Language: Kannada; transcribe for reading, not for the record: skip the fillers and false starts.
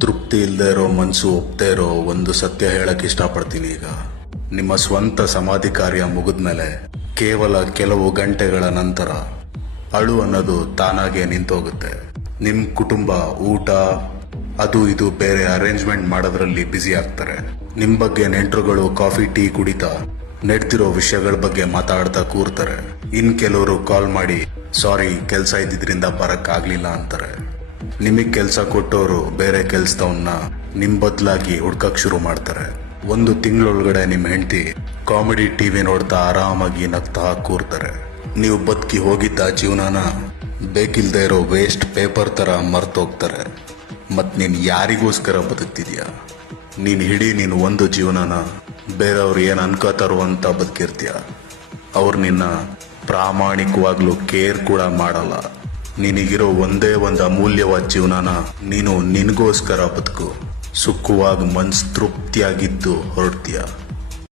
ತೃಪ್ತಿ ಇಲ್ಲದೆ ಇರೋ ಮನ್ಸು ಒಪ್ದೇ ಇರೋ ಒಂದು ಸತ್ಯ ಹೇಳಕ್ ಇಷ್ಟಪಡ್ತೀನಿ. ಈಗ ನಿಮ್ಮ ಸ್ವಂತ ಸಮಾಧಿ ಕಾರ್ಯ ಮುಗಿದ್ಮೇಲೆ ಕೇವಲ ಕೆಲವು ಗಂಟೆಗಳ ನಂತರ ಅಳು ಅನ್ನೋದು ತಾನಾಗೆ ನಿಂತೋಗುತ್ತೆ. ನಿಮ್ ಕುಟುಂಬ ಊಟ ಅದು ಇದು ಬೇರೆ ಅರೇಂಜ್ಮೆಂಟ್ ಮಾಡೋದ್ರಲ್ಲಿ ಬ್ಯುಸಿ ಆಗ್ತಾರೆ. ನಿಮ್ ಬಗ್ಗೆ ನೆಂಟರುಗಳು ಕಾಫಿ ಟೀ ಕುಡಿತಾ ನೆಡ್ತಿರೋ ವಿಷಯಗಳ ಬಗ್ಗೆ ಮಾತಾಡ್ತಾ ಕೂರ್ತಾರೆ. ಇನ್ ಕೆಲವರು ಕಾಲ್ ಮಾಡಿ ಸಾರಿ ಕೆಲ್ಸ ಇದ್ದಿದ್ರಿಂದ ಬರಕ್ ಆಗ್ಲಿಲ್ಲ ಅಂತಾರೆ. ನಿಮಗ್ ಕೆಲ್ಸ ಕೊಟ್ಟವರು ಬೇರೆ ಕೆಲ್ಸದವನ್ನ ನಿಮ್ ಬದಲಾಗಿ ಹುಡ್ಕಕ್ ಶುರು ಮಾಡ್ತಾರೆ. ಒಂದು ತಿಂಗಳೊಳಗಡೆ ನಿಮ್ ಹೆಂಡತಿ ಕಾಮಿಡಿ ಟಿವಿ ನೋಡ್ತಾ ಆರಾಮಾಗಿ ನಗ್ತಾ ಕೂರ್ತಾರೆ. ನೀವು ಬದುಕಿ ಹೋಗಿದ್ದ ಜೀವನನ ಬೇಕಿಲ್ದೇ ಇರೋ ವೇಸ್ಟ್ ಪೇಪರ್ ತರ ಮರ್ತೋಗ್ತಾರೆ. ಮತ್ ನೀನ್ ಯಾರಿಗೋಸ್ಕರ ಬದುಕ್ತಿದ್ಯಾ? ನೀನು ಒಂದು ಜೀವನನ ಬೇರೆಯವ್ರು ಏನ್ ಅನ್ಕೋತಾರೋ ಅಂತ ಬದುಕಿರ್ತೀಯ. ಅವ್ರು ನಿನ್ನ ಪ್ರಾಮಾಣಿಕವಾಗ್ಲೂ ಕೇರ್ ಕೂಡ ಮಾಡಲ್ಲ. ನಿನಗಿರೋ ಒಂದೇ ಒಂದು ಅಮೂಲ್ಯವಾದ ಜೀವನನ ನೀನು ನಿನಗೋಸ್ಕರ ಬದುಕು. ಸುಖವಾಗಿ ಮನ್ಸು ತೃಪ್ತಿಯಾಗಿದ್ದು ಹೊರಡ್ತೀಯ.